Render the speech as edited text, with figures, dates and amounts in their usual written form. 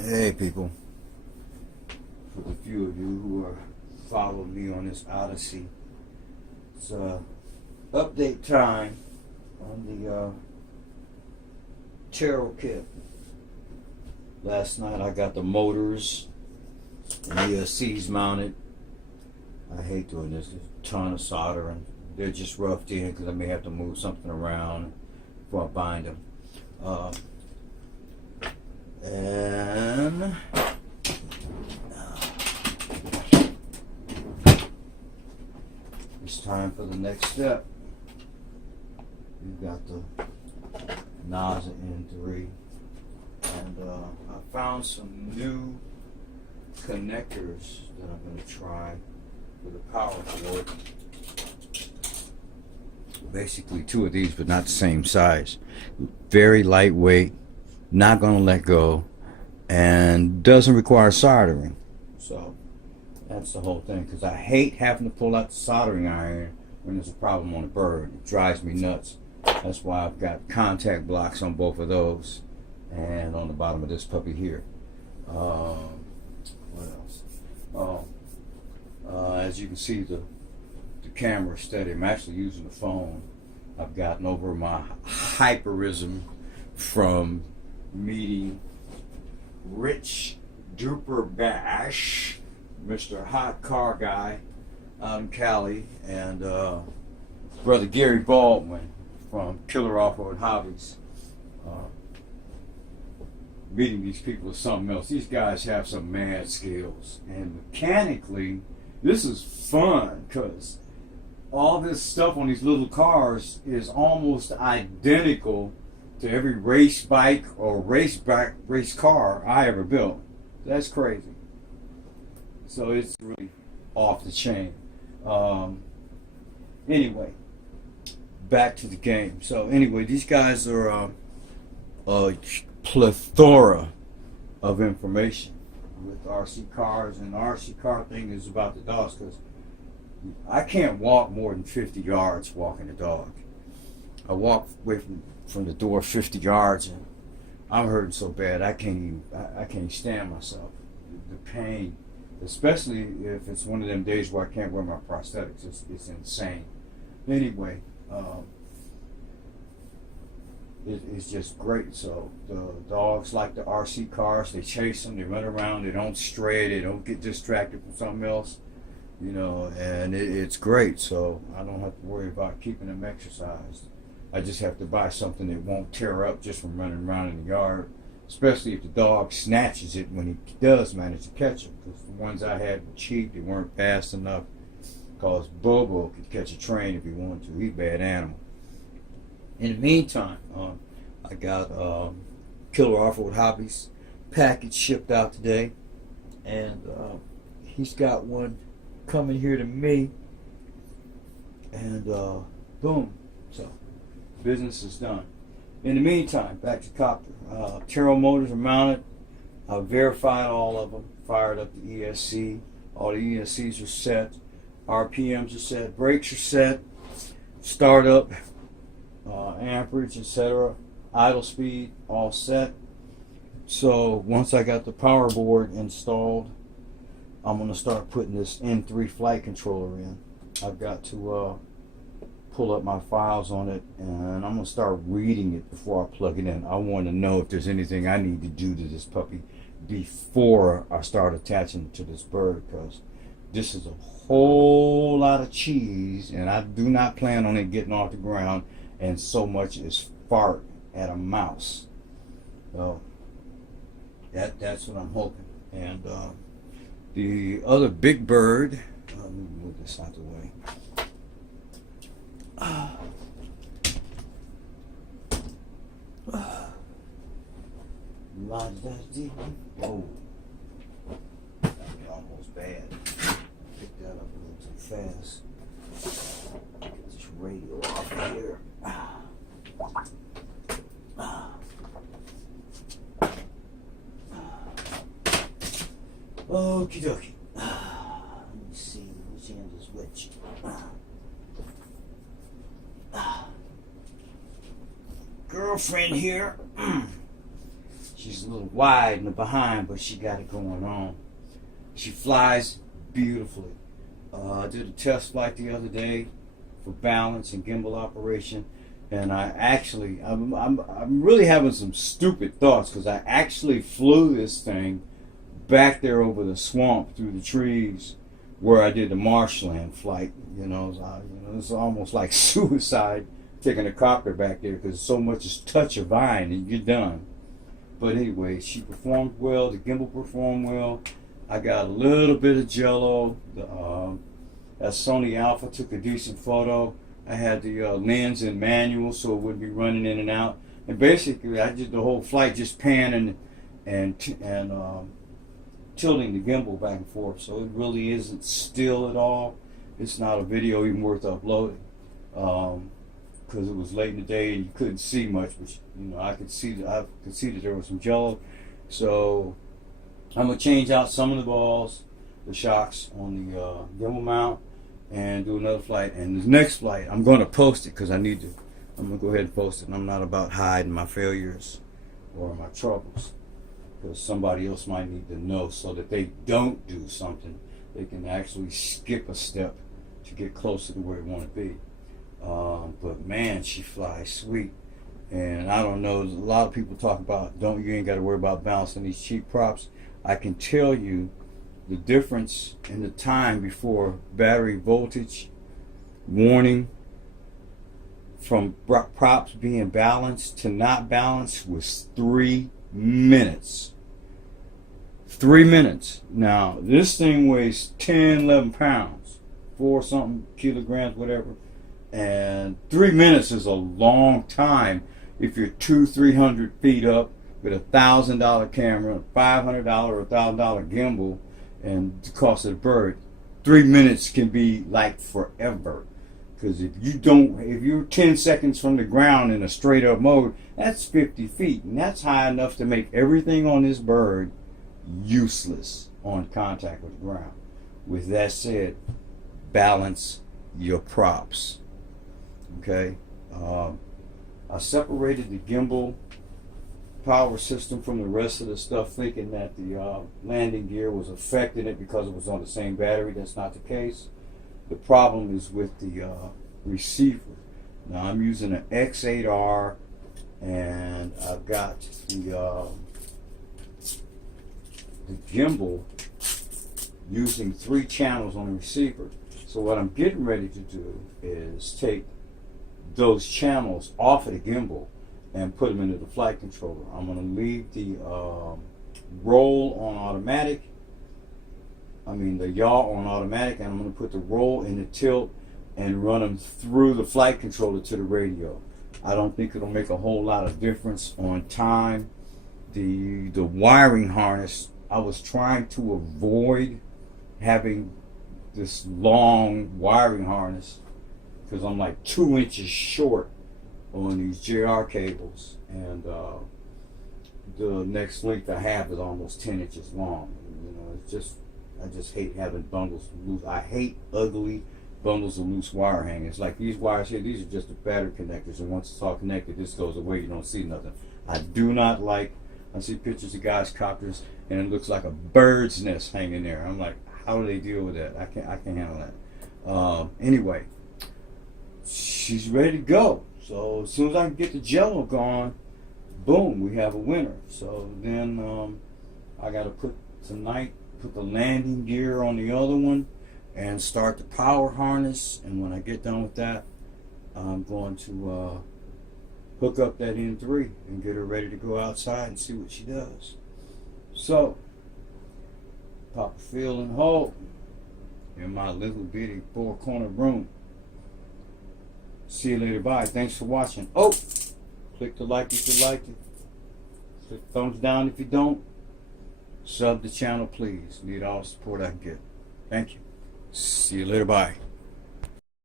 Hey people, for the few of you who are following me on this odyssey, it's update time on the Tarot kit. Last night I got the motors and the C's mounted. I hate doing this. There's a ton of solder and they're just roughed in because I may have to move something around before I bind them. And it's time for the next step. We've got the NAZA N3, and I found some new connectors that I'm going to try for the power cord. Basically two of these, but not the same size. Very lightweight, not going to let go, and doesn't require soldering. So that's the whole thing, because I hate having to pull out the soldering iron when there's a problem on the bird. It drives me nuts. That's why I've got contact blocks on both of those and on the bottom of this puppy here. What else? As you can see, the camera is steady. I'm actually using the phone. I've gotten over my hyperism from meeting Rich Duper Bash, Mr. Hot Car Guy out in Cali, and Brother Gary Baldwin from Killer Off Road Hobbyz. Meeting these people is something else. These guys have some mad skills, and mechanically this is fun because all this stuff on these little cars is almost identical to every race bike or race car I ever built. That's crazy. So it's really off the chain. Anyway, back to the game. So anyway, these guys are a plethora of information with RC cars, and the RC car thing is about the dogs, because I can't walk more than 50 yards walking a dog. I walk away from the door 50 yards and I'm hurting so bad I can't stand myself. The pain, especially if it's one of them days where I can't wear my prosthetics, it's insane. Anyway, it's just great. So the dogs like the RC cars. They chase them, they run around, they don't stray, they don't get distracted from something else, you know, and it's great. So I don't have to worry about keeping them exercised. I just have to buy something that won't tear up just from running around in the yard, especially if the dog snatches it when he does manage to catch it, because the ones I had were cheap, they weren't fast enough, because Bobo could catch a train if he wanted to. He's a bad animal. In the meantime, I got Killer Off Road Hobbyz package shipped out today, and he's got one coming here to me, and boom, so business is done. In the meantime, back to copter. Tarot motors are mounted. I've verified all of them, fired up the ESC. All the ESCs are set, RPMs are set, brakes are set, startup, amperage, etc., idle speed, all set. So once I got the power board installed, I'm going to start putting this N3 flight controller in. I've got to pull up my files on it, and I'm going to start reading it before I plug it in. I want to know if there's anything I need to do to this puppy before I start attaching it to this bird, because this is a whole lot of cheese, and I do not plan on it getting off the ground and so much as fart at a mouse. So that's what I'm hoping. And the other big bird, let me move this out the way. Whoa, that was almost bad. Picked that up a little too fast. Get this radio off of here. Okie dokie. Let me see which end is which. Girlfriend here. She's little wide in the behind, but she got it going on. She flies beautifully. I did a test flight the other day for balance and gimbal operation, and I'm really having some stupid thoughts, because I actually flew this thing back there over the swamp through the trees where I did the marshland flight. It's almost like suicide taking a copter back there, because so much is touch a vine and you're done. But anyway, she performed well. The gimbal performed well. I got a little bit of jello. That Sony Alpha took a decent photo. I had the lens in manual, so it wouldn't be running in and out. And basically, I did the whole flight just panning and tilting the gimbal back and forth. So it really isn't still at all. It's not a video even worth uploading, because it was late in the day and you couldn't see much. But I could see that there was some jello. So I'm gonna change out some of the balls, the shocks on the gimbal mount, and do another flight. And the next flight, I'm going to post it, because I'm going to go ahead and post it. And I'm not about hiding my failures or my troubles, because somebody else might need to know, so that they don't do something. They can actually skip a step to get closer to where they want to be. But man, she flies sweet. And I don't know, a lot of people talk about, you ain't got to worry about balancing these cheap props. I can tell you the difference in the time before battery voltage warning from props being balanced to not balanced was 3 minutes. 3 minutes. Now, this thing weighs 10, 11 pounds, 4 something kilograms, whatever. And 3 minutes is a long time if you're 200-300 feet up with $1,000 camera, $500 or $1,000 gimbal, and the cost of the bird. 3 minutes can be like forever, because if you're 10 seconds from the ground in a straight up mode, that's 50 feet, and that's high enough to make everything on this bird useless on contact with the ground. With that said, balance your props. Okay, I separated the gimbal power system from the rest of the stuff, thinking that the landing gear was affecting it because it was on the same battery. That's not the case. The problem is with the receiver. Now I'm using an X8R, and I've got the gimbal using 3 channels on the receiver. So what I'm getting ready to do is take those channels off of the gimbal and put them into the flight controller. I'm going to leave the roll on automatic, the yaw on automatic, and I'm going to put the roll in the tilt and run them through the flight controller to the radio. I don't think it'll make a whole lot of difference on time. The wiring harness, I was trying to avoid having this long wiring harness, because I'm like 2 inches short on these JR cables, and the next length I have is almost 10 inches long. I just hate having bundles of loose. I hate ugly bundles of loose wire hangers. Like these wires here, these are just the battery connectors, and once it's all connected, this goes away, you don't see nothing. I do not like, I see pictures of guys' copters, and it looks like a bird's nest hanging there. I'm like, how do they deal with that? I can't handle that. Anyway, she's ready to go. So as soon as I can get the jello gone, boom, we have a winner. So then I got to put the landing gear on the other one and start the power harness. And when I get done with that, I'm going to hook up that N3 and get her ready to go outside and see what she does. So, pop a feel and hold in my little bitty 4-corner room. See you later. Bye. Thanks for watching. Oh, click the like if you liked it. Click thumbs down if you don't. Sub the channel, please. Need all the support I can get. Thank you. See you later. Bye.